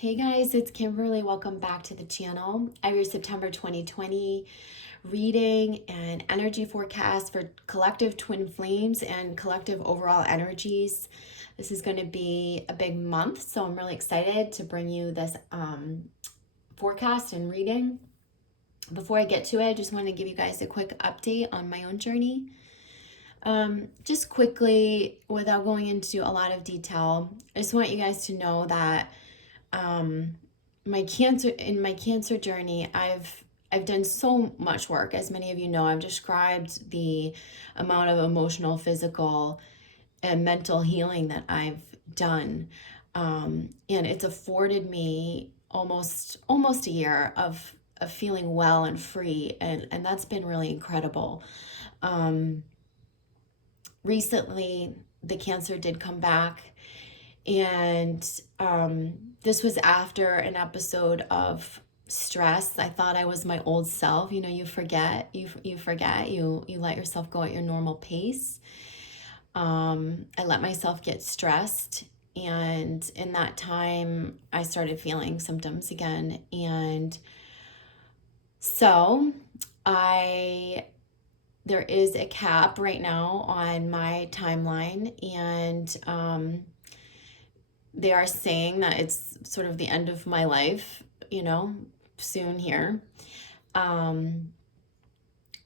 Hey guys, it's Kimberly. Welcome back to the channel. I have your September 2020 reading and energy forecast for collective twin flames and collective overall energies. This is going to be a big month, so I'm really excited to bring you this forecast and reading. Before I get to it, I just want to give you guys a quick update on my own journey. Just quickly, without going into a lot of detail, I just want you guys to know that my cancer journey, I've done so much work. As many of you know, I've described the amount of emotional, physical, and mental healing that I've done. And it's afforded me almost a year of feeling well and free, and that's been really incredible. Recently the cancer did come back, and this was after an episode of stress. I thought I was my old self. You know, you forget, you let yourself go at your normal pace. I let myself get stressed, and in that time I started feeling symptoms again. And so there is a cap right now on my timeline, and they are saying that it's sort of the end of my life, soon here. I'm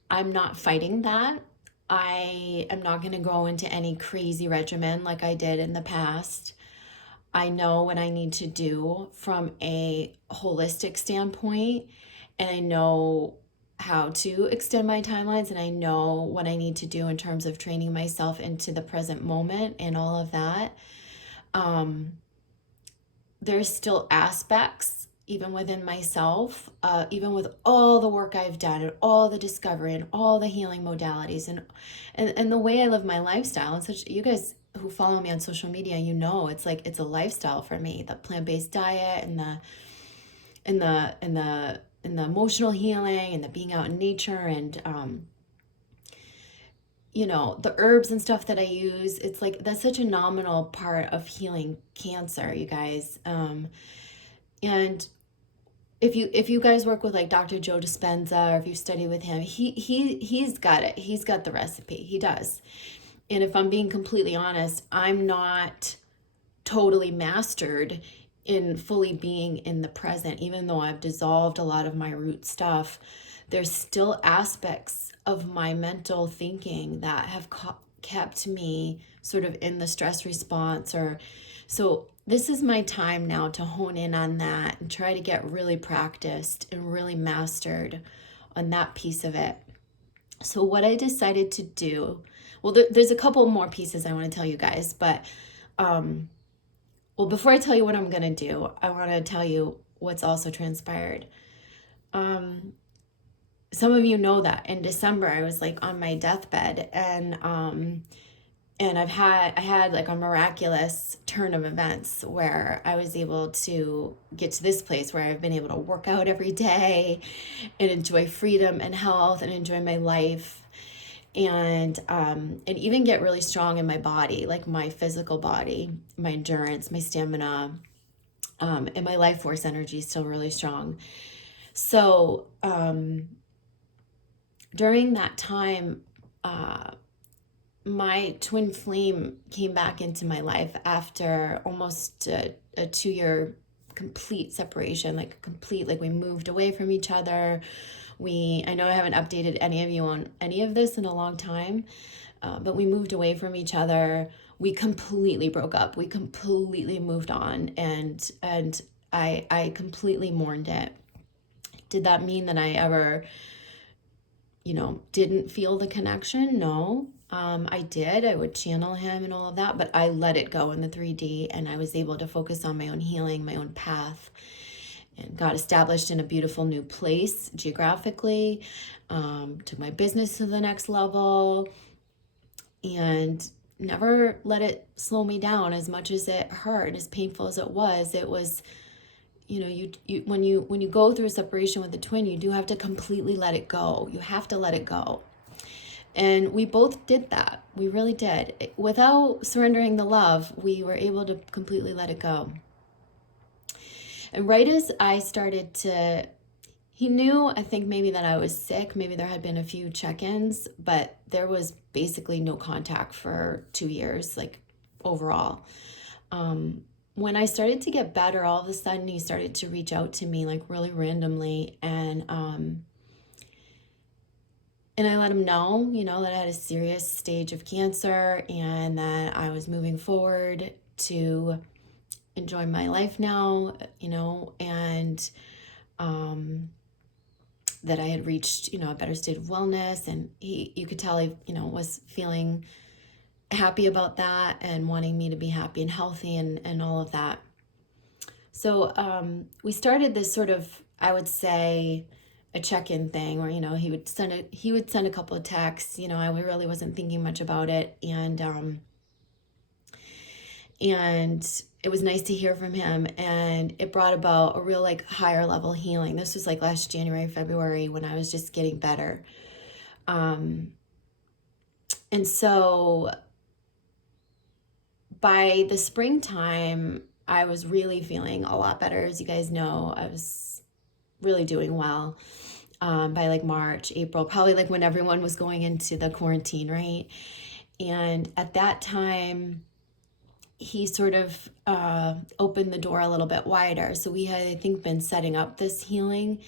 not fighting that. I am not going to go into any crazy regimen like I did in the past. I know what I need to do from a holistic standpoint, and I know how to extend my timelines, and I know what I need to do in terms of training myself into the present moment and all of that. There's still aspects, even within myself, even with all the work I've done and all the discovery and all the healing modalities and the way I live my lifestyle. And such, you guys who follow me on social media, it's a lifestyle for me. The plant-based diet and the emotional healing and the being out in nature and the herbs and stuff that I use. It's like that's such a nominal part of healing cancer, you guys. And if you guys work with like Dr. Joe Dispenza, or if you study with him, he's got it. He's got the recipe. He does. And if I'm being completely honest, I'm not totally mastered in fully being in the present. Even though I've dissolved a lot of my root stuff, there's still aspects of my mental thinking that have kept me sort of in the stress response. So this is my time now to hone in on that and try to get really practiced and really mastered on that piece of it. So what I decided to do, well, there's a couple more pieces I want to tell you guys, but before I tell you what I'm going to do, I want to tell you what's also transpired. Some of you know that in December I was like on my deathbed, and I had like a miraculous turn of events where I was able to get to this place where I've been able to work out every day and enjoy freedom and health and enjoy my life, and even get really strong in my body, like my physical body, my endurance, my stamina, and my life force energy is still really strong. So during that time, my twin flame came back into my life after almost a 2-year complete separation, like we moved away from each other. I know I haven't updated any of you on any of this in a long time, but we moved away from each other. We completely broke up. We completely moved on, and I completely mourned it. Did that mean that I ever didn't feel the connection? No. I did. I would channel him and all of that, but I let it go in the 3D, and I was able to focus on my own healing, my own path, and got established in a beautiful new place geographically, took my business to the next level, and never let it slow me down. As much as it hurt, as painful as it was, you when you go through a separation with a twin, you do have to completely let it go. You have to let it go. And we both did that. We really did. Without surrendering the love, we were able to completely let it go. And right as I started to, he knew, I think maybe that I was sick. Maybe there had been a few check-ins, but there was basically no contact for 2 years, like overall. When I started to get better, all of a sudden he started to reach out to me like really randomly, and I let him know, that I had a serious stage of cancer and that I was moving forward to enjoy my life now, and that I had reached, a better state of wellness. And you could tell he, was feeling happy about that and wanting me to be happy and healthy and all of that. So we started this sort of, I would say, a check-in thing where, he would send a couple of texts. I really wasn't thinking much about it. And it was nice to hear from him, and it brought about a real like higher level healing. This was like last January, February, when I was just getting better. And so by the springtime, I was really feeling a lot better. As you guys know, I was really doing well. By like March, April, probably like when everyone was going into the quarantine, right? And at that time, he sort of opened the door a little bit wider. So we had, I think, been setting up this healing.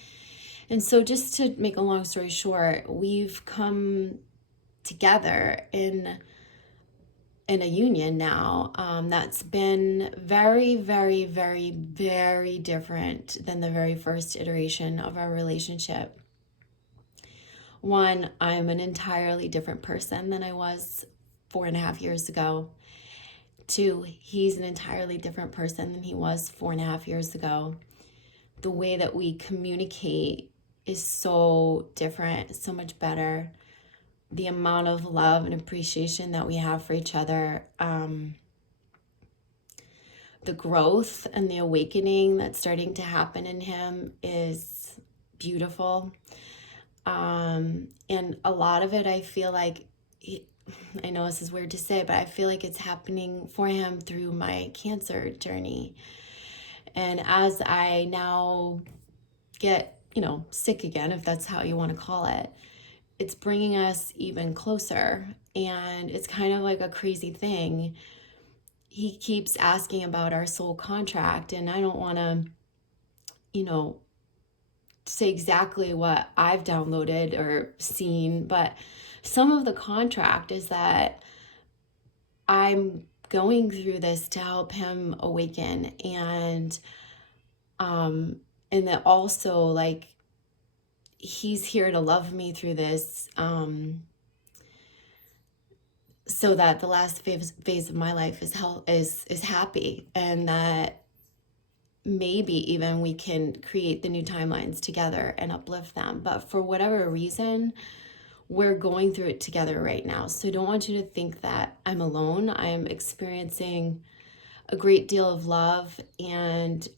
And so just to make a long story short, we've come together in a union now that's been very, very, very, very different than the very first iteration of our relationship. One, I'm an entirely different person than I was 4.5 years ago. Two, he's an entirely different person than he was 4.5 years ago. The way that we communicate is so different, so much better. The amount of love and appreciation that we have for each other, the growth and the awakening that's starting to happen in him is beautiful. And a lot of it, I feel like, I know this is weird to say, but I feel like it's happening for him through my cancer journey. And as I now get, sick again, if that's how you want to call it, it's bringing us even closer. And it's kind of like a crazy thing. He keeps asking about our soul contract, and I don't want to, say exactly what I've downloaded or seen, but some of the contract is that I'm going through this to help him awaken, and that also like he's here to love me through this, so that the last phase of my life is happy, and that maybe even we can create the new timelines together and uplift them. But for whatever reason, we're going through it together right now. So I don't want you to think that I'm alone. I am experiencing a great deal of love and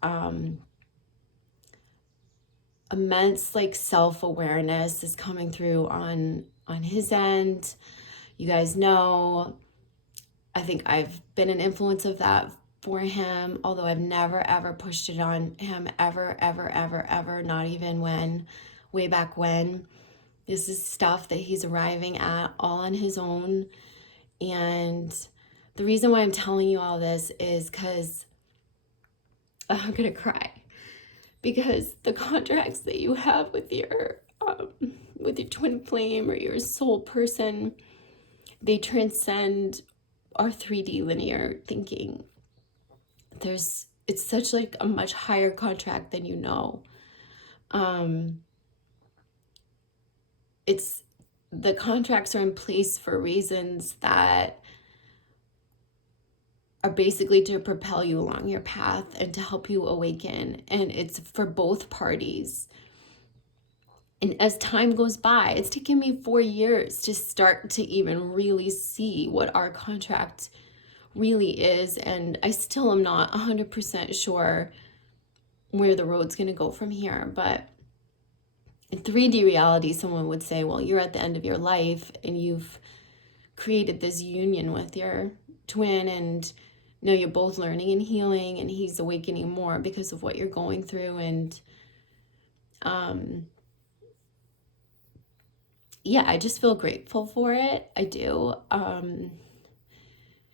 immense like self-awareness is coming through on his end. You guys know, I think I've been an influence of that for him, although I've never ever pushed it on him, ever, not even way back when. This is stuff that he's arriving at all on his own. And the reason why I'm telling you all this is because I'm gonna cry, because the contracts that you have with your twin flame or your soul person, they transcend our 3D linear thinking. It's such like a much higher contract than the contracts are in place for reasons that are basically to propel you along your path and to help you awaken, and it's for both parties. And as time goes by, it's taken me 4 years to start to even really see what our contract really is, and I still am not 100% sure where the road's going to go from here. But in 3D reality, someone would say, well, you're at the end of your life and you've created this union with your twin, and you know, you're both learning and healing, and he's awakening more because of what you're going through. And yeah, I just feel grateful for it. I do.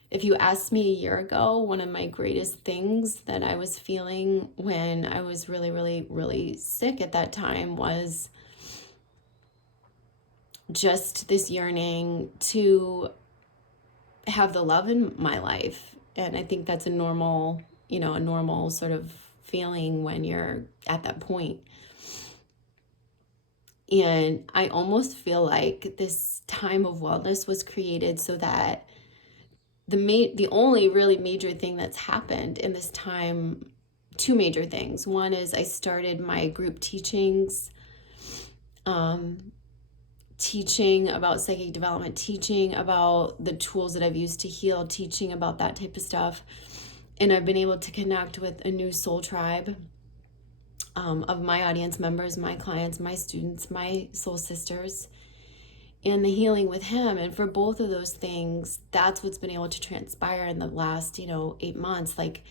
If you asked me a year ago, one of my greatest things that I was feeling when I was really, really, really sick at that time was just this yearning to have the love in my life. And I think that's a normal, you know, a normal sort of feeling when you're at that point. And I almost feel like this time of wellness was created so that the only really major thing that's happened in this time, two major things. One is I started my group teachings, teaching about psychic development, teaching about the tools that I've used to heal, teaching about that type of stuff. And I've been able to connect with a new soul tribe of my audience members, my clients, my students, my soul sisters, and the healing with him. And for both of those things, that's what's been able to transpire in the last, 8 months. Like,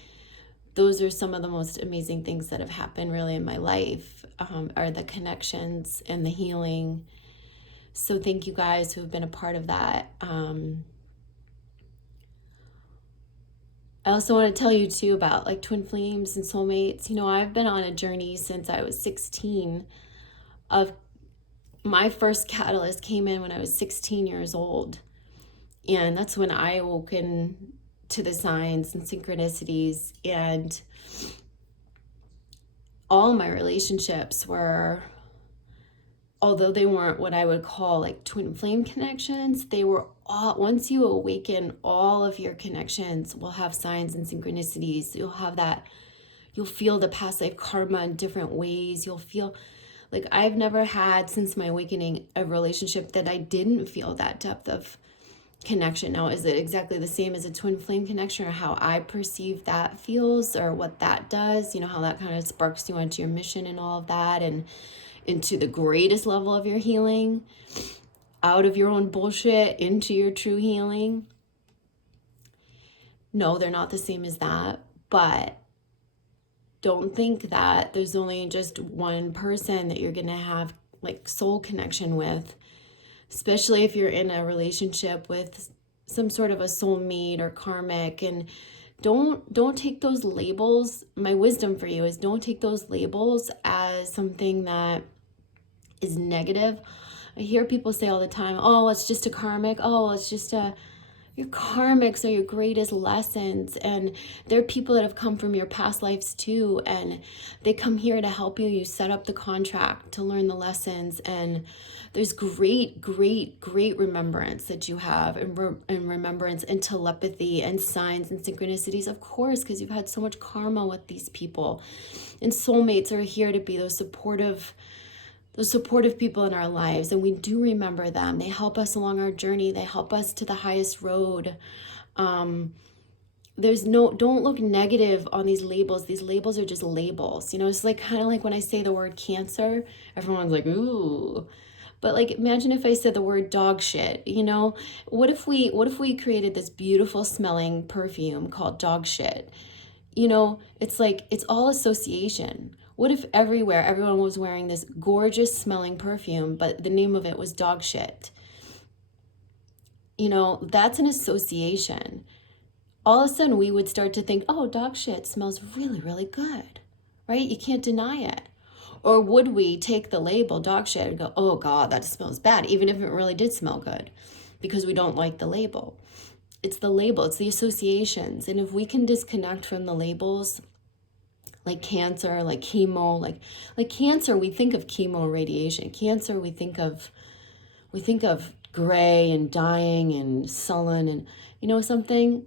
those are some of the most amazing things that have happened really in my life, are the connections and the healing. So thank you guys who have been a part of that. I also want to tell you too about like twin flames and soulmates. I've been on a journey since I was 16 of my first catalyst came in when I was 16 years old. And that's when I awoken to the signs and synchronicities. And all my relationships were, although they weren't what I would call like twin flame connections, they were all, once you awaken, all of your connections will have signs and synchronicities. You'll feel the past life karma in different ways. You'll feel like I've never had since my awakening a relationship that I didn't feel that depth of connection. Now, is it exactly the same as a twin flame connection, or how I perceive that feels, or what that does? How that kind of sparks you onto your mission and all of that, and into the greatest level of your healing, out of your own bullshit into your true healing. No, they're not the same as that, but don't think that there's only just one person that you're going to have like soul connection with, especially if you're in a relationship with some sort of a soulmate or karmic. And don't take those labels. My wisdom for you is don't take those labels as something that is negative. I hear people say all the time, oh, it's just a karmic. Oh, it's just your karmics are your greatest lessons. And there are people that have come from your past lives too, and they come here to help you. You set up the contract to learn the lessons, and there's great remembrance that you have, and remembrance and telepathy and signs and synchronicities, of course, because you've had so much karma with these people. And soulmates are here to be those supportive people in our lives, and we do remember them. They help us along our journey. They help us to the highest road. Don't look negative on these labels. These labels are just labels. It's like kind of like when I say the word cancer, everyone's like, ooh. But like, imagine if I said the word dog shit. What if we created this beautiful smelling perfume called dog shit? It's like, it's all association. What if everyone was wearing this gorgeous smelling perfume, but the name of it was dog shit? That's an association. All of a sudden we would start to think, oh, dog shit smells really, really good, right? You can't deny it. Or would we take the label dog shit and go, oh God, that smells bad, even if it really did smell good, because we don't like the label. It's the label, it's the associations. And if we can disconnect from the labels, like cancer, like chemo, like cancer, we think of chemo radiation. Cancer, we think of gray and dying and sullen, and something.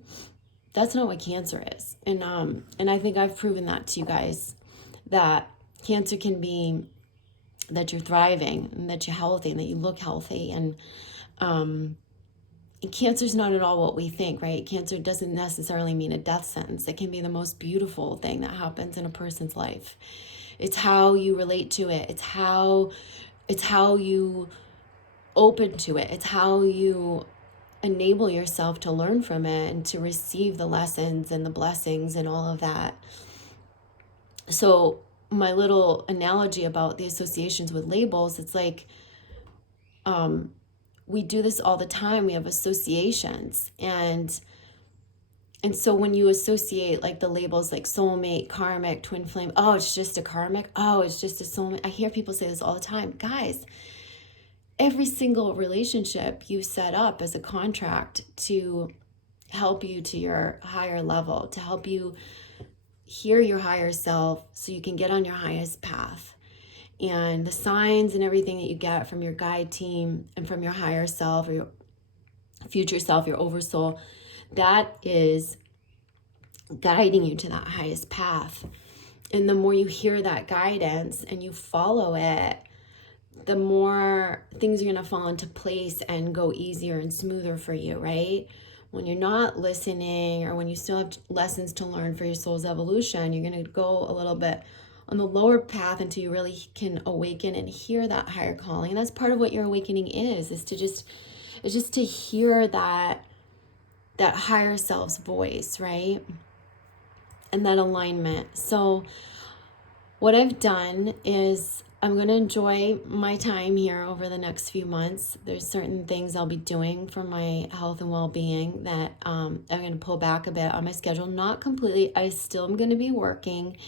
That's not what cancer is. And I think I've proven that to you guys, that cancer can be that you're thriving and that you're healthy and that you look healthy. And cancer is not at all what we think, right? Cancer doesn't necessarily mean a death sentence. It can be the most beautiful thing that happens in a person's life. It's how you relate to it. It's how you open to it. It's how you enable yourself to learn from it and to receive the lessons and the blessings and all of that. So my little analogy about the associations with labels, it's like, we do this all the time. We have associations, and so when you associate like the labels like soulmate, karmic, twin flame, oh, it's just a karmic, oh, it's just a soulmate. I hear people say this all the time. Guys, every single relationship you set up as a contract to help you to your higher level, to help you hear your higher self so you can get on your highest path. And the signs and everything that you get from your guide team and from your higher self or your future self, your oversoul, that is guiding you to that highest path. And the more you hear that guidance and you follow it, the more things are going to fall into place and go easier and smoother for you, right? When you're not listening, or when you still have lessons to learn for your soul's evolution, you're going to go a little bit on the lower path until you really can awaken and hear that higher calling. And that's part of what your awakening is just to hear that higher self's voice, right? And that alignment. So what I've done is I'm going to enjoy my time here over the next few months. There's certain things I'll be doing for my health and well-being that I'm going to pull back a bit on my schedule. Not completely. I still am going to be working.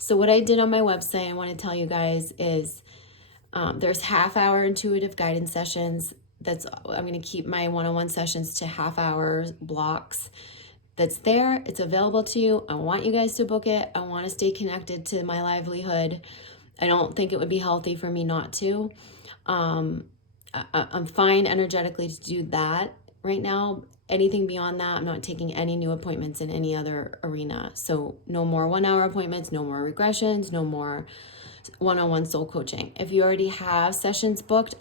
So what I did on my website, I want to tell you guys is there's half-hour intuitive guidance sessions. I'm going to keep my one-on-one sessions to half-hour blocks. That's there. It's available to you. I want you guys to book it. I want to stay connected to my livelihood. I don't think it would be healthy for me not to. I'm fine energetically to do that right now. Anything beyond that, I'm not taking any new appointments in any other arena. So no more 1 hour appointments, no more regressions, no more one-on-one soul coaching. If you already have sessions booked,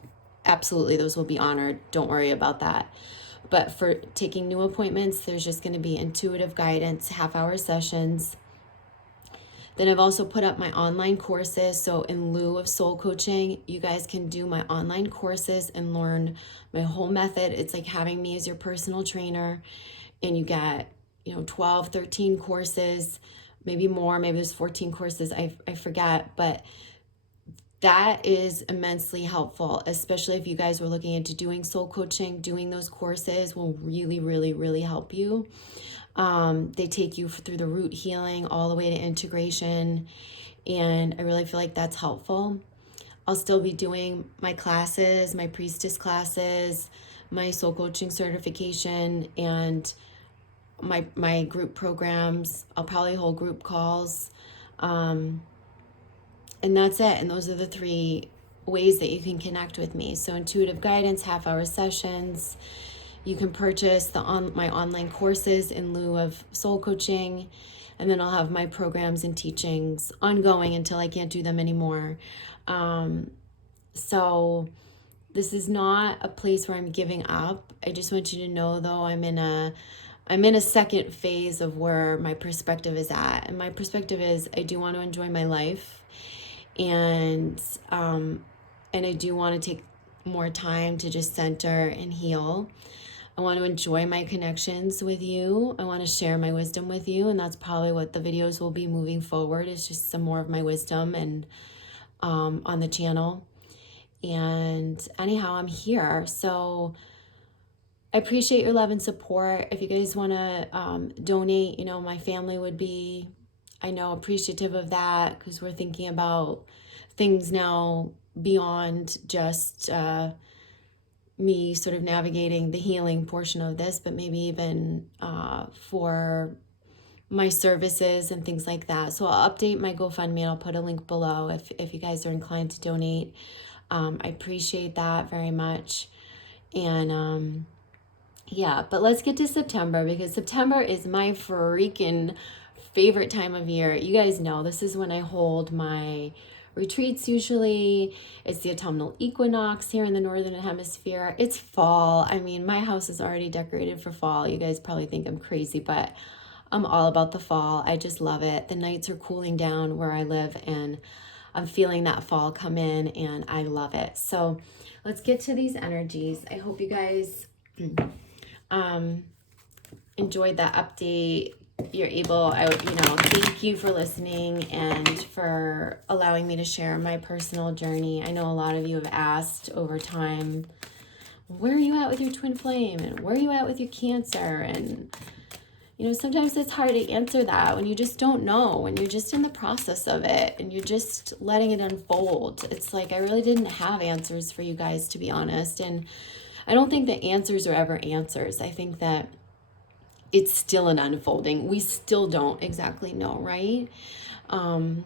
absolutely, those will be honored. Don't worry about that. But for taking new appointments, there's just going to be intuitive guidance, half-hour sessions. Then I've also put up my online courses. So in lieu of soul coaching, you guys can do my online courses and learn my whole method. It's like having me as your personal trainer, and you get, 12, 13 courses, maybe more, maybe there's 14 courses. I forget, but that is immensely helpful, especially if you guys were looking into doing soul coaching. Doing those courses will really, really, really help you. They take you through the root healing all the way to integration, and I really feel like that's helpful. I'll still be doing my classes, my priestess classes, my soul coaching certification, and my group programs. I'll probably hold group calls. And that's it. And those are the 3 ways that you can connect with me. So intuitive guidance, half-hour sessions. You can purchase my online courses in lieu of soul coaching. And then I'll have my programs and teachings ongoing until I can't do them anymore. So this is not a place where I'm giving up. I just want you to know, though, I'm in a second phase of where my perspective is at. And my perspective is I do want to enjoy my life. And I do want to take more time to just center and heal. I want to enjoy my connections with you. I want to share my wisdom with you. And that's probably what the videos will be moving forward. It's just some more of my wisdom and on the channel. And anyhow, I'm here. So I appreciate your love and support. If you guys want to donate, my family would be, I know, appreciative of that, because we're thinking about things now beyond just me sort of navigating the healing portion of this, but maybe even for my services and things like that. So I'll update my GoFundMe and I'll put a link below if you guys are inclined to donate. I appreciate that very much. And yeah, but let's get to September, because September is my freaking favorite time of year. You guys know this is when I hold my retreats usually. It's the autumnal equinox here in the northern hemisphere. It's fall. I mean, my house is already decorated for fall. You guys probably think I'm crazy, but I'm all about the fall. I just love it. The nights are cooling down where I live, and I'm feeling that fall come in, and I love it. So let's get to these energies. I hope you guys Enjoyed that update. You're able, thank you for listening and for allowing me to share my personal journey. I know a lot of you have asked over time, where are you at with your twin flame? And where are you at with your Cancer? And, sometimes it's hard to answer that when you just don't know, when you're just in the process of it and you're just letting it unfold. It's like, I really didn't have answers for you guys, to be honest. And I don't think that answers are ever answers. I think that it's still an unfolding. We still don't exactly know, right? And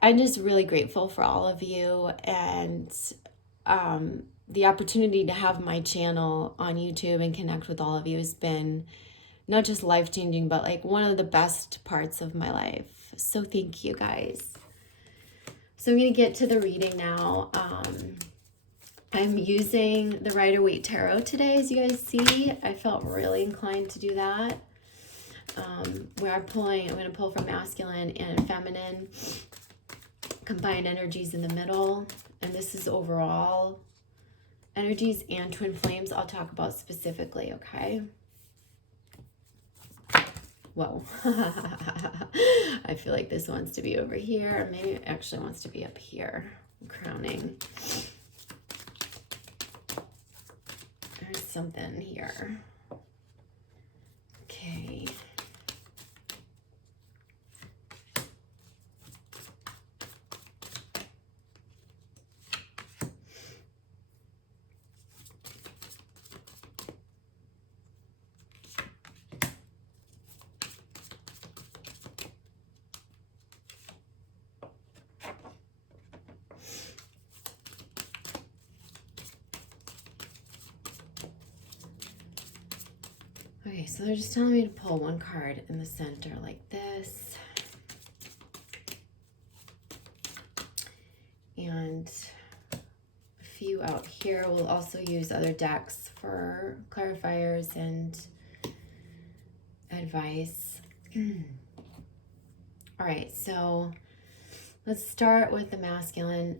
I'm just really grateful for all of you, and the opportunity to have my channel on YouTube and connect with all of you has been not just life-changing, but like one of the best parts of my life. So thank you guys. So I'm going to get to the reading now. I'm using the Rider-Waite Tarot today, as you guys see. I felt really inclined to do that. I'm going to pull from masculine and feminine, combined energies in the middle. And this is overall energies and twin flames I'll talk about specifically, okay? Whoa. I feel like this wants to be over here. Maybe it actually wants to be up here. Crowning. There's something here. Okay. Okay, so they're just telling me to pull one card in the center like this. And a few out here. We'll also use other decks for clarifiers and advice. All right, so let's start with the masculine.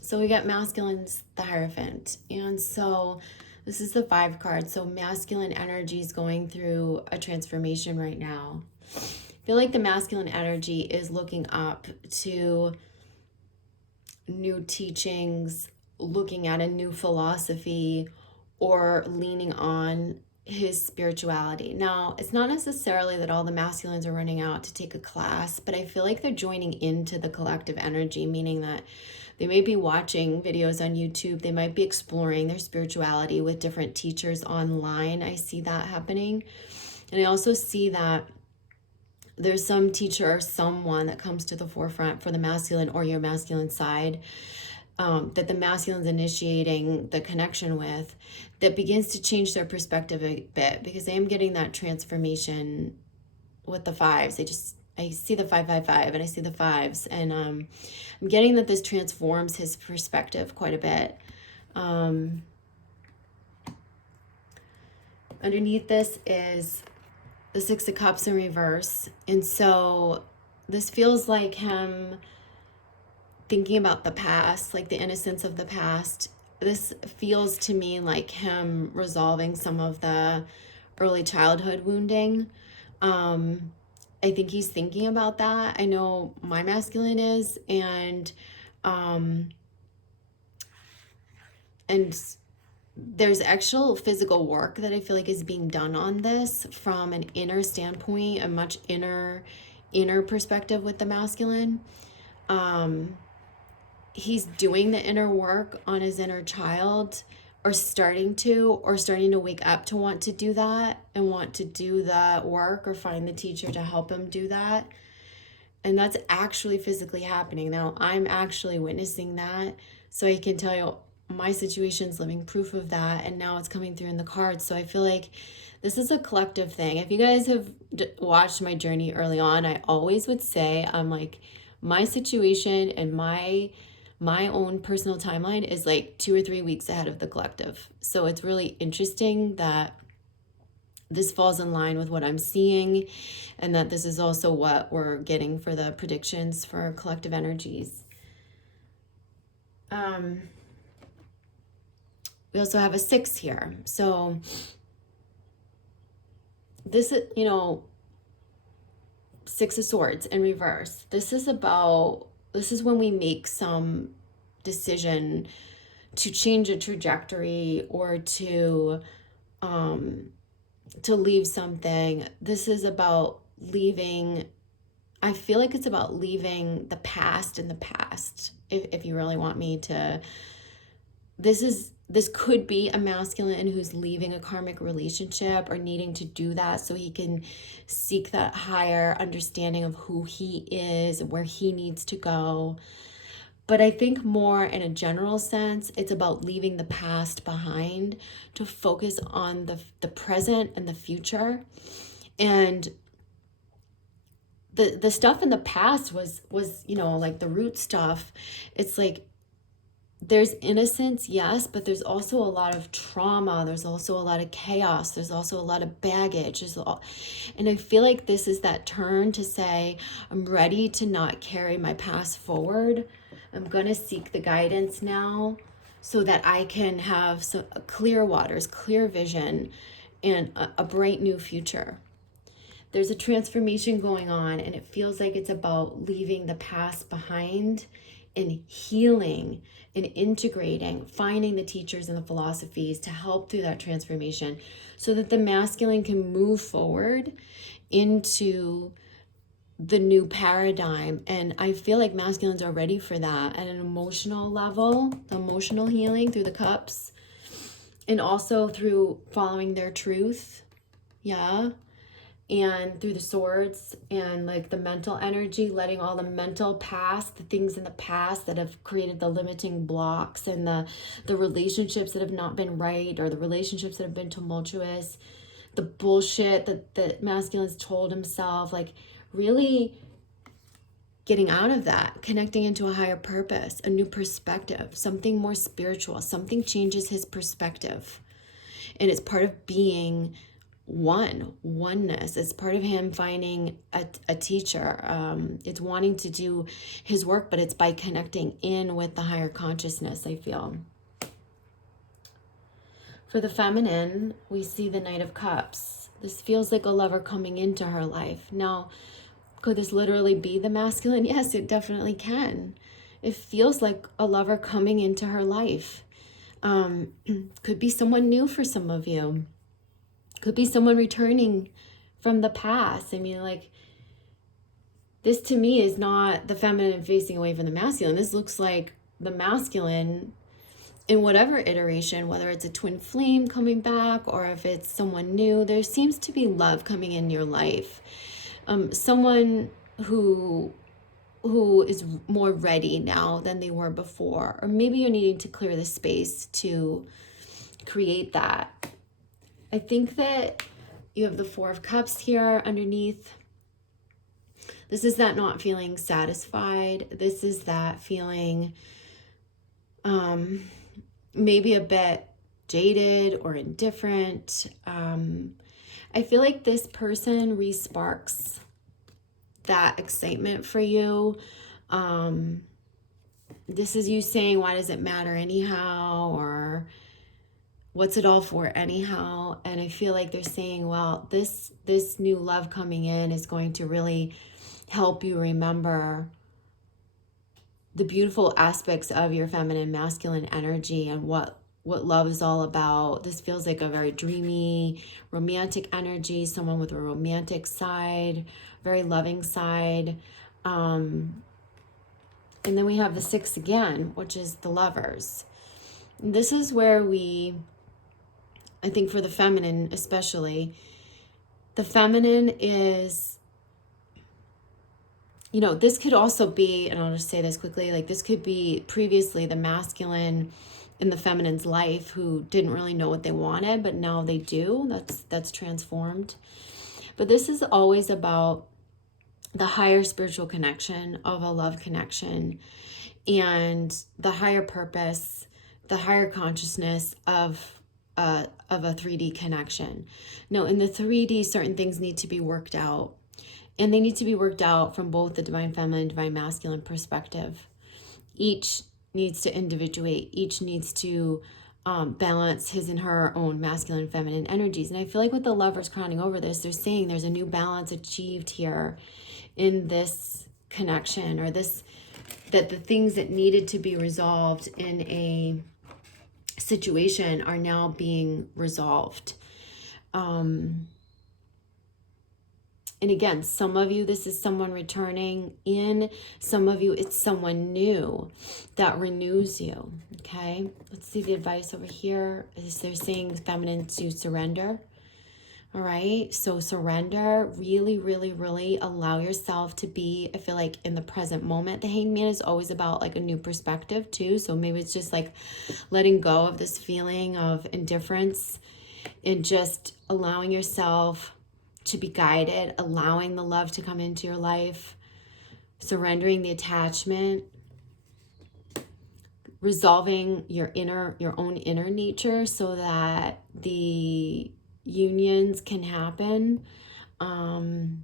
So we got masculine's the Hierophant. And so this is the 5 card. So masculine energy is going through a transformation right now. I feel like the masculine energy is looking up to new teachings, looking at a new philosophy, or leaning on his spirituality. Now, it's not necessarily that all the masculines are running out to take a class, but I feel like they're joining into the collective energy, meaning that they may be watching videos on YouTube. They might be exploring their spirituality with different teachers online. I see that happening. And I also see that there's some teacher or someone that comes to the forefront for the masculine or your masculine side, that the masculine's initiating the connection with, that begins to change their perspective a bit, because I am getting that transformation with the 5s. I see the 555 and I see the 5s, and I'm getting that this transforms his perspective quite a bit. Underneath this is the 6 of Cups in reverse, and so this feels like him thinking about the past, like the innocence of the past. This feels to me like him resolving some of the early childhood wounding. I think he's thinking about that. I know my masculine is, and there's actual physical work that I feel like is being done on this from an inner standpoint, a much inner perspective with the masculine. He's doing the inner work on his inner child, or starting to wake up to want to do that and want to do the work, or find the teacher to help him do that. And that's actually physically happening. Now, I'm actually witnessing that, so I can tell you my situation's living proof of that, and now it's coming through in the cards. So I feel like this is a collective thing. If you guys have watched my journey early on, I always would say, I'm like, my situation and my own personal timeline is like 2 or 3 weeks ahead of the collective. So it's really interesting that this falls in line with what I'm seeing, and that this is also what we're getting for the predictions for collective energies. We also have a 6 here. So this is, 6 of Swords in reverse. This is when we make some decision to change a trajectory or to leave something. This is about leaving. I feel like it's about leaving the past in the past. If you really want me to, this could be a masculine who's leaving a karmic relationship or needing to do that so he can seek that higher understanding of who he is, where he needs to go. But I think more in a general sense, it's about leaving the past behind to focus on the present and the future. And the stuff in the past was like the root stuff. It's like there's innocence, yes, but there's also a lot of trauma. There's also a lot of chaos. There's also a lot of baggage. And I feel like this is that turn to say, I'm ready to not carry my past forward. I'm going to seek the guidance now so that I can have some clear waters, clear vision, and a bright new future. There's a transformation going on, and it feels like it's about leaving the past behind and healing and integrating, finding the teachers and the philosophies to help through that transformation so that the masculine can move forward into the new paradigm. And I feel like masculines are ready for that at an emotional level, emotional healing through the cups, and also through following their truth. Yeah. And through the swords and like the mental energy, letting all the mental past, the things in the past that have created the limiting blocks and the relationships that have not been right, or the relationships that have been tumultuous, the bullshit that masculine's told himself, like really getting out of that, connecting into a higher purpose, a new perspective, something more spiritual, something changes his perspective. And it's part of being oneness. It's part of him finding a teacher. It's wanting to do his work, but it's by connecting in with the higher consciousness, I feel. For the feminine, we see the Knight of Cups. This feels like a lover coming into her life. Now, could this literally be the masculine? Yes, it definitely can. It feels like a lover coming into her life. Could be someone new for some of you. Could be someone returning from the past. I mean, like, this to me is not the feminine facing away from the masculine. This looks like the masculine in whatever iteration, whether it's a twin flame coming back or if it's someone new. There seems to be love coming in your life. Someone who is more ready now than they were before. Or maybe you're needing to clear the space to create that. I think that you have the Four of Cups here underneath. This is that not feeling satisfied. This is that feeling maybe a bit jaded or indifferent. I feel like this person re-sparks that excitement for you. This is you saying, why does it matter anyhow? Or what's it all for anyhow? And I feel like they're saying, well, this new love coming in is going to really help you remember the beautiful aspects of your feminine masculine energy and what love is all about. This feels like a very dreamy, romantic energy, someone with a romantic side, very loving side. And then we have the Six again, which is the Lovers. And this is where I think for the feminine especially, the feminine is, this could also be, and I'll just say this quickly, like this could be previously the masculine in the feminine's life who didn't really know what they wanted, but now they do. That's transformed. But this is always about the higher spiritual connection of a love connection and the higher purpose, the higher consciousness of a 3D connection. Now, in the 3D, certain things need to be worked out. And they need to be worked out from both the divine feminine and divine masculine perspective. Each needs to individuate. Each needs to balance his and her own masculine and feminine energies. And I feel like with the Lovers crowning over this, they're saying there's a new balance achieved here in this connection, or this, that the things that needed to be resolved in a situation are now being resolved. And again, some of you, this is someone returning in. Some of you, it's someone new that renews you. Okay, let's see the advice over here. They're saying feminine to surrender. All right, so surrender, really, really, really allow yourself to be, I feel like, in the present moment. The Hanged Man is always about like a new perspective too. So maybe it's just like letting go of this feeling of indifference and just allowing yourself to be guided, allowing the love to come into your life, surrendering the attachment, resolving your own inner nature so that the unions can happen. The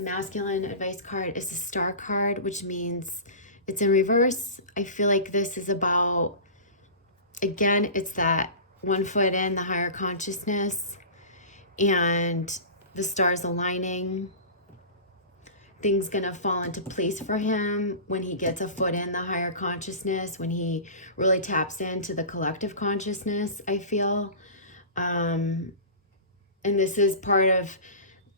masculine advice card is the Star card, which means it's in reverse. I feel like this is about, again, it's that 1 foot in the higher consciousness, and the stars aligning. Things gonna fall into place for him when he gets a foot in the higher consciousness, when he really taps into the collective consciousness, I feel. And this is part of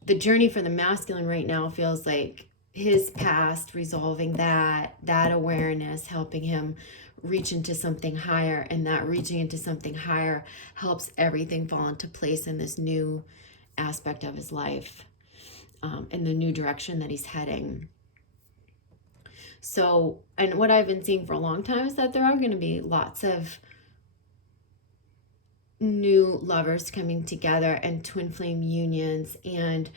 the journey for the masculine right now. Feels like his past, resolving that awareness, helping him reach into something higher, and that reaching into something higher helps everything fall into place in this new aspect of his life, in the new direction that he's heading. So, and what I've been seeing for a long time is that there are going to be lots of new lovers coming together, and twin flame unions, and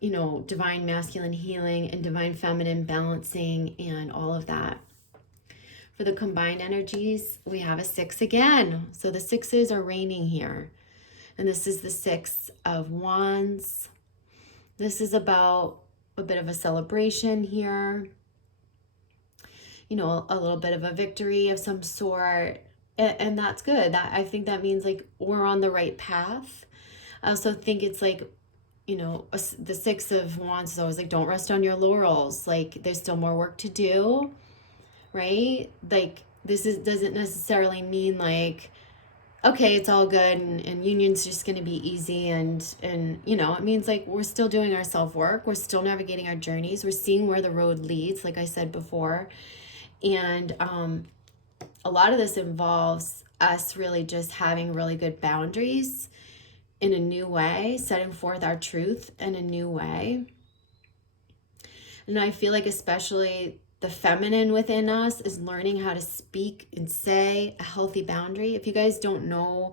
divine masculine healing and divine feminine balancing, and all of that. For the combined energies, we have a 6 again. So the 6s are reigning here. And this is the 6 of Wands. This is about a bit of a celebration here. A little bit of a victory of some sort. And that's good. I think that means like we're on the right path. I also think it's like, the 6 of Wands is always like, don't rest on your laurels. Like there's still more work to do. Right? Like this doesn't necessarily mean like, okay, it's all good and union's just going to be easy, and it means like we're still doing our self-work, we're still navigating our journeys, we're seeing where the road leads, like I said before. And a lot of this involves us really just having really good boundaries in a new way, setting forth our truth in a new way. And I feel like especially the feminine within us is learning how to speak and say a healthy boundary. If you guys don't know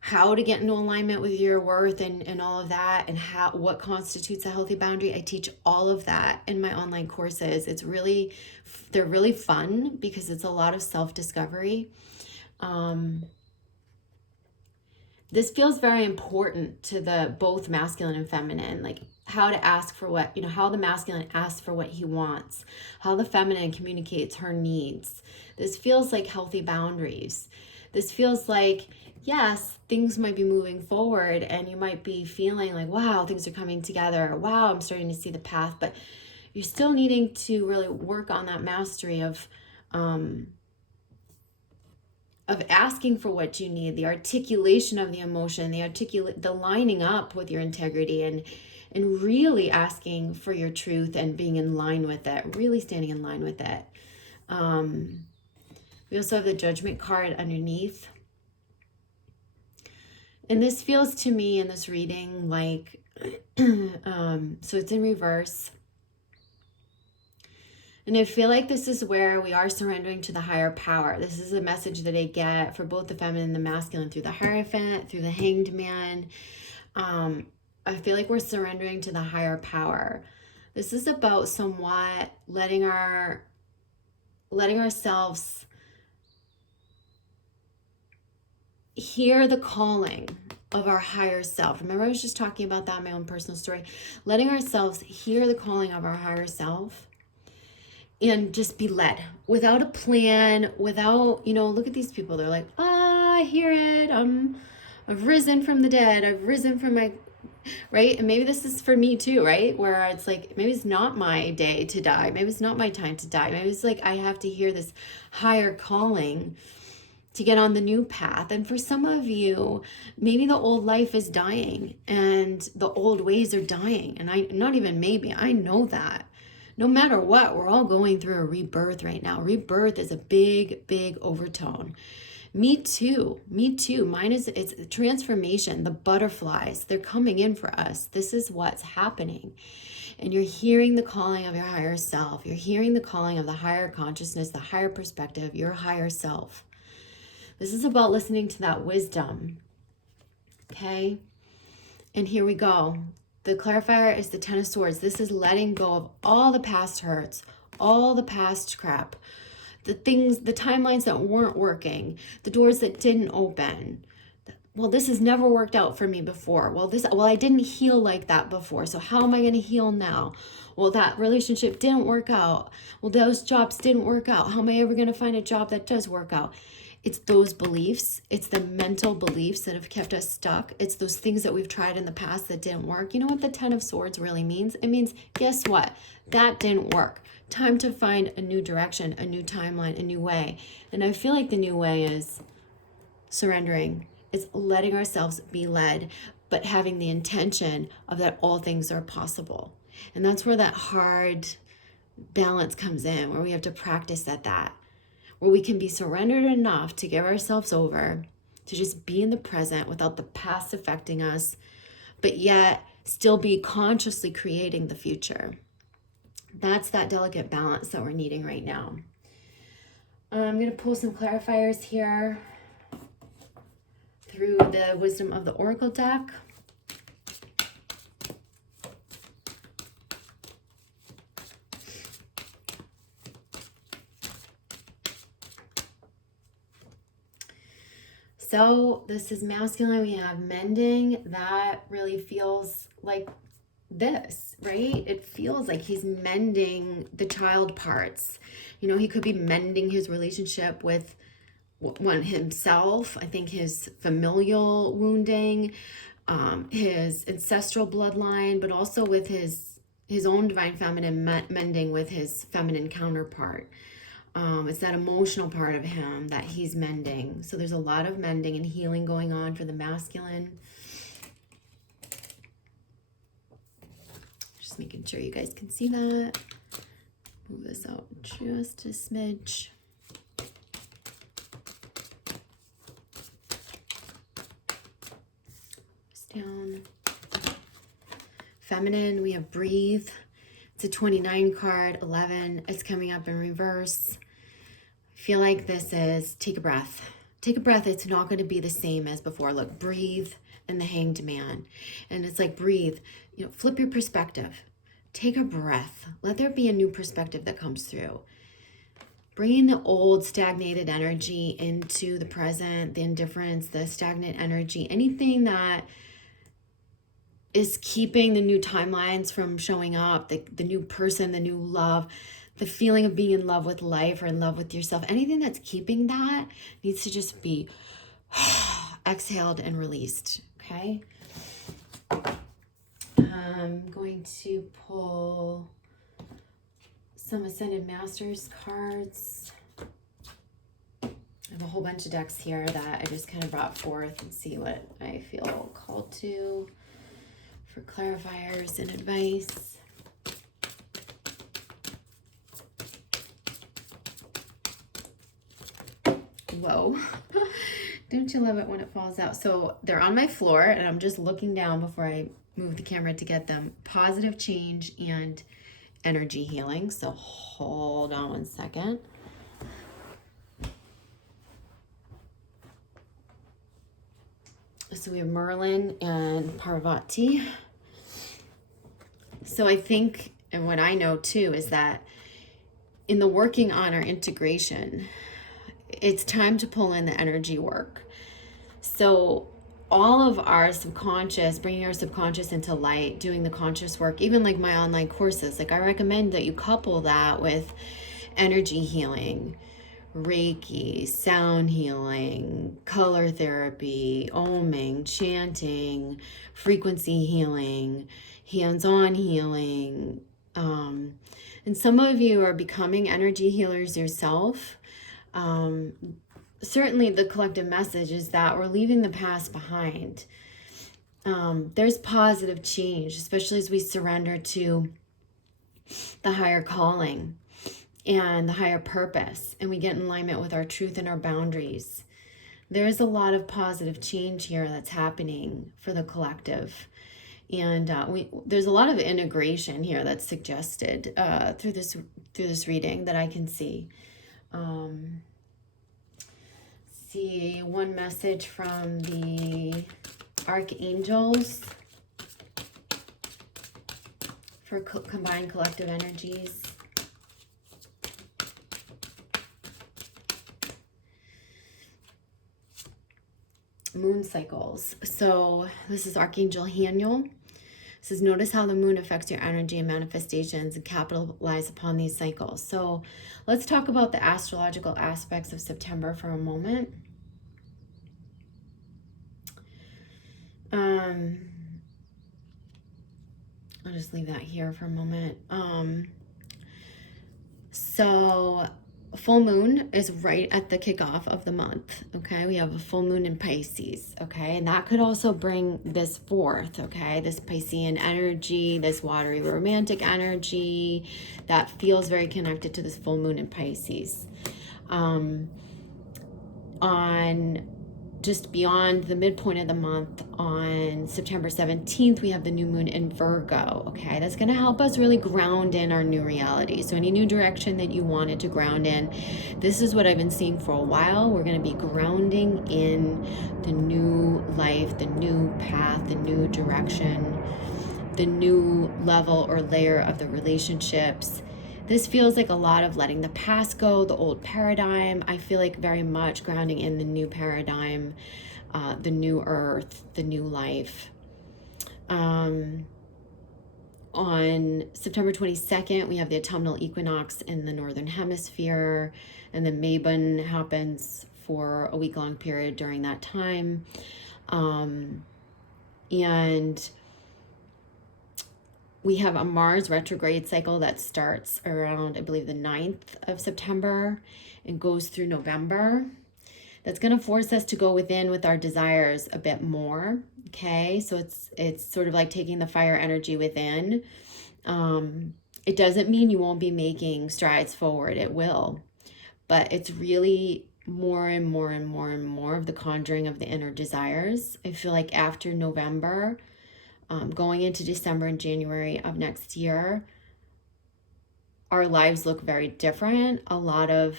how to get into alignment with your worth and all of that, and what constitutes a healthy boundary, I teach all of that in my online courses. They're really fun because it's a lot of self-discovery. This feels very important to the both masculine and feminine, like how to ask for what, how the masculine asks for what he wants, how the feminine communicates her needs. This feels like healthy boundaries. This feels like, yes, things might be moving forward and you might be feeling like, wow, things are coming together. Wow, I'm starting to see the path, but you're still needing to really work on that mastery of asking for what you need, the articulation of the emotion, the lining up with your integrity, and really asking for your truth and being in line with it, really standing in line with it. We also have the Judgment card underneath. And this feels to me in this reading like, so it's in reverse. And I feel like this is where we are surrendering to the higher power. This is a message that I get for both the feminine and the masculine through the Hierophant, through the Hanged Man. I feel like we're surrendering to the higher power. This is about somewhat letting ourselves hear the calling of our higher self. Remember, I was just talking about that in my own personal story. Letting ourselves hear the calling of our higher self, and just be led without a plan, without, you know, look at these people. They're like, I hear it. I've risen from the dead. I've risen from my, right? And maybe this is for me too, right? Where it's like, maybe it's not my day to die. Maybe it's not my time to die. Maybe it's like, I have to hear this higher calling to get on the new path. And for some of you, maybe the old life is dying and the old ways are dying. And I, not even maybe, I know that. No matter what, we're all going through a rebirth right now. Rebirth is a big, big overtone. Me too. Me too. Mine is, it's transformation. The butterflies, they're coming in for us. This is what's happening. And you're hearing the calling of your higher self. You're hearing the calling of the higher consciousness, the higher perspective, your higher self. This is about listening to that wisdom. Okay? And here we go. The clarifier is the Ten of Swords. This is letting go of all the past hurts, all the past crap, the things, the timelines that weren't working, the doors that didn't open. Well, this has never worked out for me before. Well, I didn't heal like that before. So how am I going to heal now? Well, that relationship didn't work out. Well, those jobs didn't work out. How am I ever going to find a job that does work out? It's those beliefs. It's the mental beliefs that have kept us stuck. It's those things that we've tried in the past that didn't work. You know what the Ten of Swords really means? It means, guess what? That didn't work. Time to find a new direction, a new timeline, a new way. And I feel like the new way is surrendering. It's letting ourselves be led, but having the intention of that all things are possible. And that's where that hard balance comes in, where we have to practice at that, where we can be surrendered enough to give ourselves over, to just be in the present without the past affecting us, but yet still be consciously creating the future. That's that delicate balance that we're needing right now. I'm going to pull some clarifiers here through the Wisdom of the Oracle deck. So this is masculine. We have mending. That really feels like this, right? It feels like he's mending the child parts. You know, he could be mending his relationship with himself. I think his familial wounding, his ancestral bloodline, but also with his own divine feminine mending with his feminine counterpart. It's that emotional part of him that he's mending. So there's a lot of mending and healing going on for the masculine. Just making sure you guys can see that. Move this out just a smidge. Down. Feminine, we have breathe. It's a 29 card, 11. It's coming up in reverse. I feel like this is take a breath. Take a breath. It's not going to be the same as before. Look, breathe and the Hanged Man. And it's like breathe. You know, flip your perspective. Take a breath. Let there be a new perspective that comes through. Bringing the old stagnated energy into the present, the indifference, the stagnant energy, anything that is keeping the new timelines from showing up, the new person, the new love, the feeling of being in love with life or in love with yourself, anything that's keeping that needs to just be exhaled and released, okay? I'm going to pull some Ascended Masters cards. I have a whole bunch of decks here that I just kind of brought forth and see what I feel called to for clarifiers and advice. Whoa. Don't you love it when it falls out? So they're on my floor and I'm just looking down before I move the camera to get them. Positive change and energy healing. So hold on one second. So we have Merlin and Parvati. So I think, and what I know too, is that in the working on our integration, it's time to pull in the energy work. So all of our subconscious, bringing our subconscious into light, doing the conscious work, even like my online courses, like I recommend that you couple that with energy healing, Reiki, sound healing, color therapy, oming, chanting, frequency healing, hands-on healing. And some of you are becoming energy healers yourself. Certainly the collective message is that we're leaving the past behind. There's positive change, especially as we surrender to the higher calling and the higher purpose, and we get in alignment with our truth and our boundaries. There is a lot of positive change here that's happening for the collective, and there's a lot of integration here that's suggested through this reading that I can see. See one message from the archangels for combined collective energies. Moon cycles. So this is Archangel Haniel. It says, notice how the moon affects your energy and manifestations and capitalize upon these cycles. So let's talk about the astrological aspects of September for a moment. I'll just leave that here for a moment. So full moon is right at the kickoff of the month. Okay, we have a full moon in Pisces. Okay, and that could also bring this forth. Okay, this Piscean energy, this watery romantic energy that feels very connected to this full moon in Pisces. On just beyond the midpoint of the month, on September 17th, we have the new moon in Virgo. Okay, that's going to help us really ground in our new reality. So any new direction that you wanted to ground in, this is what I've been seeing for a while. We're going to be grounding in the new life, the new path, the new direction, the new level or layer of the relationships. This feels like a lot of letting the past go, the old paradigm. I feel like very much grounding in the new paradigm, the new earth, the new life. On September 22nd, we have the autumnal equinox in the northern hemisphere, and the Mabon happens for a week-long period during that time. And we have a Mars retrograde cycle that starts around, I believe, the 9th of September and goes through November. That's going to force us to go within with our desires a bit more. Okay, so it's sort of like taking the fire energy within. It doesn't mean you won't be making strides forward. It will. But it's really more and more and more and more of the conjuring of the inner desires. I feel like after November, going into December and January of next year, our lives look very different. A lot of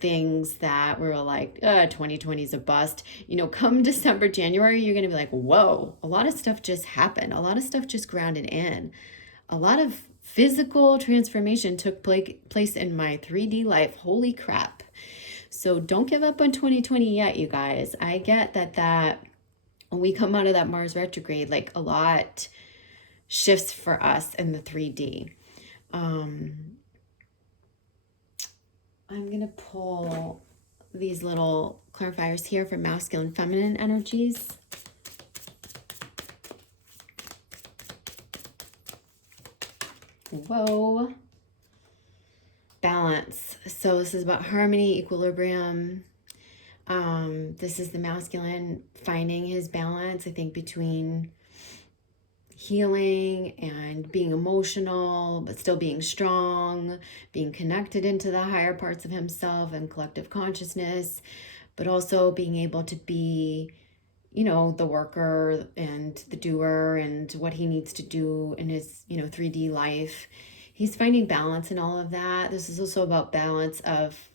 things that we were like, 2020 is a bust. You know, come December, January, you're going to be like, whoa, a lot of stuff just happened. A lot of stuff just grounded in. A lot of physical transformation took place in my 3D life. Holy crap. So don't give up on 2020 yet, you guys. I get that when we come out of that Mars retrograde, like a lot shifts for us in the 3D. I'm going to pull these little clarifiers here for masculine, feminine energies. Whoa. Balance. So this is about harmony, equilibrium. This is the masculine finding his balance, I think, between healing and being emotional, but still being strong, being connected into the higher parts of himself and collective consciousness, but also being able to be, you know, the worker and the doer and what he needs to do in his, 3D life. He's finding balance in all of that. This is also about balance of,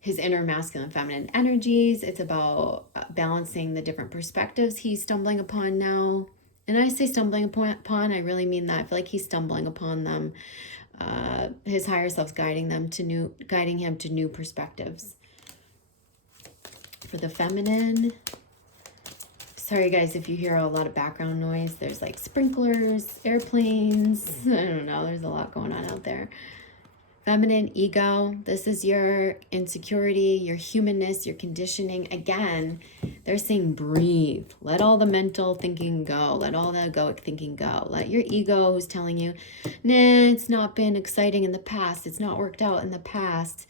his inner masculine feminine energies. It's about balancing the different perspectives he's stumbling upon now. And I say stumbling upon, I really mean that. I feel like he's stumbling upon them. His higher self's guiding him to new perspectives. For the feminine, sorry guys if you hear a lot of background noise. There's like sprinklers, airplanes. I don't know. There's a lot going on out there. Feminine ego, this is your insecurity, your humanness, your conditioning. Again, they're saying breathe. Let all the mental thinking go. Let all the egoic thinking go. Let your ego who's telling you, nah, it's not been exciting in the past. It's not worked out in the past.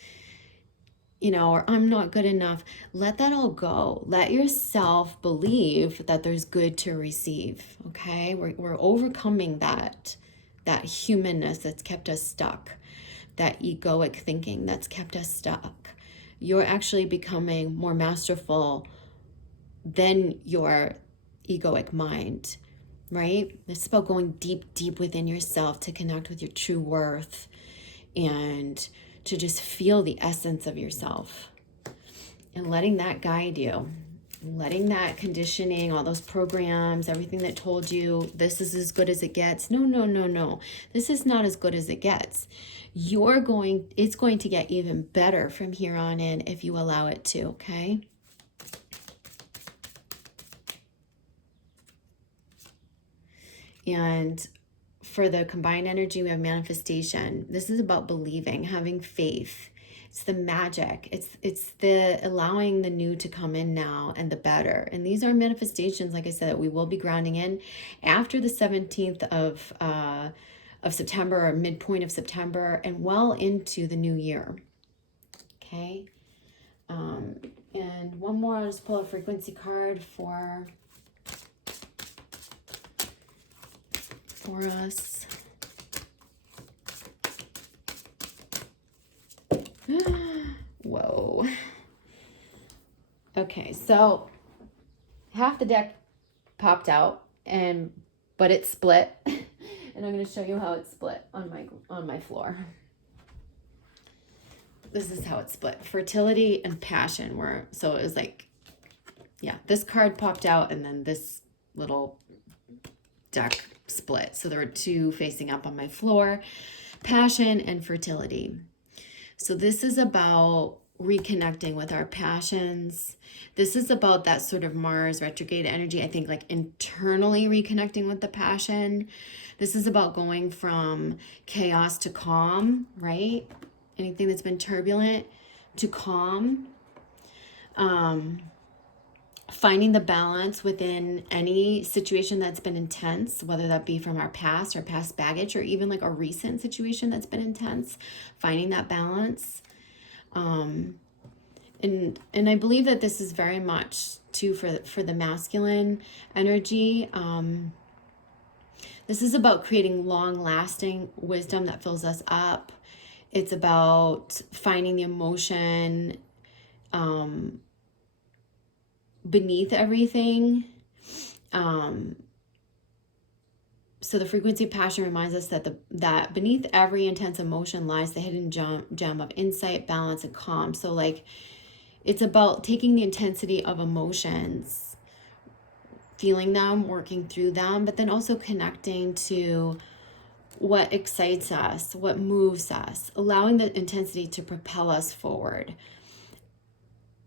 Or I'm not good enough. Let that all go. Let yourself believe that there's good to receive, okay? We're overcoming that humanness that's kept us stuck, that egoic thinking that's kept us stuck. You're actually becoming more masterful than your egoic mind, right? It's about going deep, deep within yourself to connect with your true worth and to just feel the essence of yourself and letting that guide you, letting that conditioning, all those programs, everything that told you this is as good as it gets. No. This is not as good as it gets. It's going to get even better from here on in if you allow it to, okay? And for the combined energy, we have manifestation. This is about believing, having faith. It's the magic. It's the allowing the new to come in now and the better. And these are manifestations, like I said, that we will be grounding in after the 17th of September, or midpoint of September, and well into the new year. Okay. And one more, I'll just pull a frequency card for us. Whoa. Okay, so half the deck popped out, but it split, and I'm going to show you how it split on my floor. This is how it split. Fertility and passion so it was like, yeah, this card popped out, and then this little deck split. So there were two facing up on my floor, passion and fertility. So this is about reconnecting with our passions. This is about that sort of Mars retrograde energy. I think like internally reconnecting with the passion. This is about going from chaos to calm, right? Anything that's been turbulent to calm. Finding the balance within any situation that's been intense, whether that be from our past or past baggage, or even like a recent situation that's been intense, finding that balance. And I believe that this is very much too for the masculine energy. This is about creating long-lasting wisdom that fills us up. It's about finding the emotion beneath everything. So the frequency of passion reminds us that beneath every intense emotion lies the hidden gem of insight, balance, and calm. So like, it's about taking the intensity of emotions, feeling them, working through them, but then also connecting to what excites us, what moves us, allowing the intensity to propel us forward.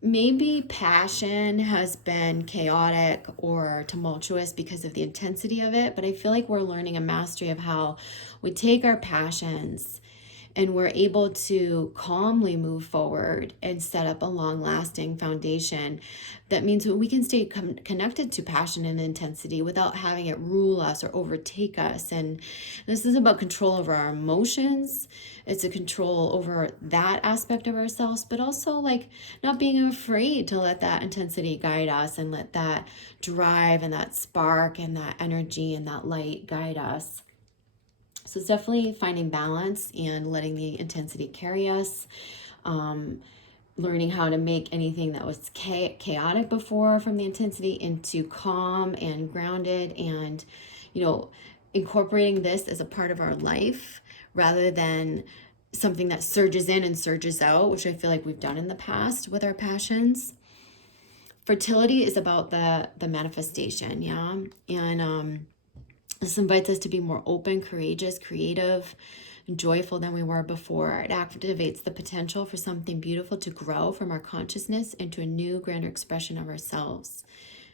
Maybe passion has been chaotic or tumultuous because of the intensity of it, but I feel like we're learning a mastery of how we take our passions and we're able to calmly move forward and set up a long-lasting foundation. That means we can stay connected to passion and intensity without having it rule us or overtake us. And this is about control over our emotions. It's a control over that aspect of ourselves, but also like not being afraid to let that intensity guide us and let that drive and that spark and that energy and that light guide us. So it's definitely finding balance and letting the intensity carry us. Learning how to make anything that was chaotic before from the intensity into calm and grounded, and, incorporating this as a part of our life rather than something that surges in and surges out, which I feel like we've done in the past with our passions. Fertility is about the manifestation, yeah? And this invites us to be more open, courageous, creative, and joyful than we were before. It activates the potential for something beautiful to grow from our consciousness into a new, grander expression of ourselves.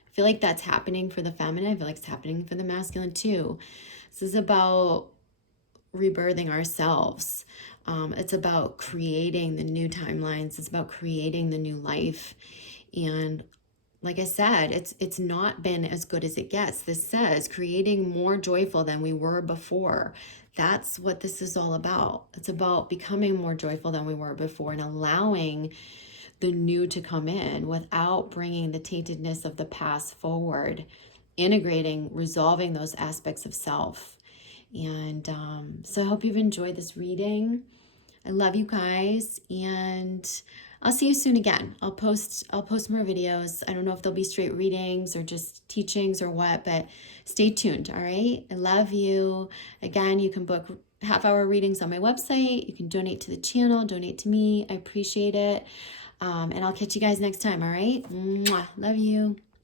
I feel like that's happening for the feminine. I feel like it's happening for the masculine too. This is about rebirthing ourselves. It's about creating the new timelines. It's about creating the new life. And like I said, it's not been as good as it gets. This says creating more joyful than we were before. That's what this is all about. It's about becoming more joyful than we were before and allowing the new to come in without bringing the taintedness of the past forward, integrating, resolving those aspects of self. And so I hope you've enjoyed this reading. I love you guys, and I'll see you soon again. I'll post more videos. I don't know if they'll be straight readings or just teachings or what, but stay tuned, all right? I love you. Again, you can book half-hour readings on my website. You can donate to the channel, donate to me. I appreciate it. And I'll catch you guys next time, all right? Mwah. Love you.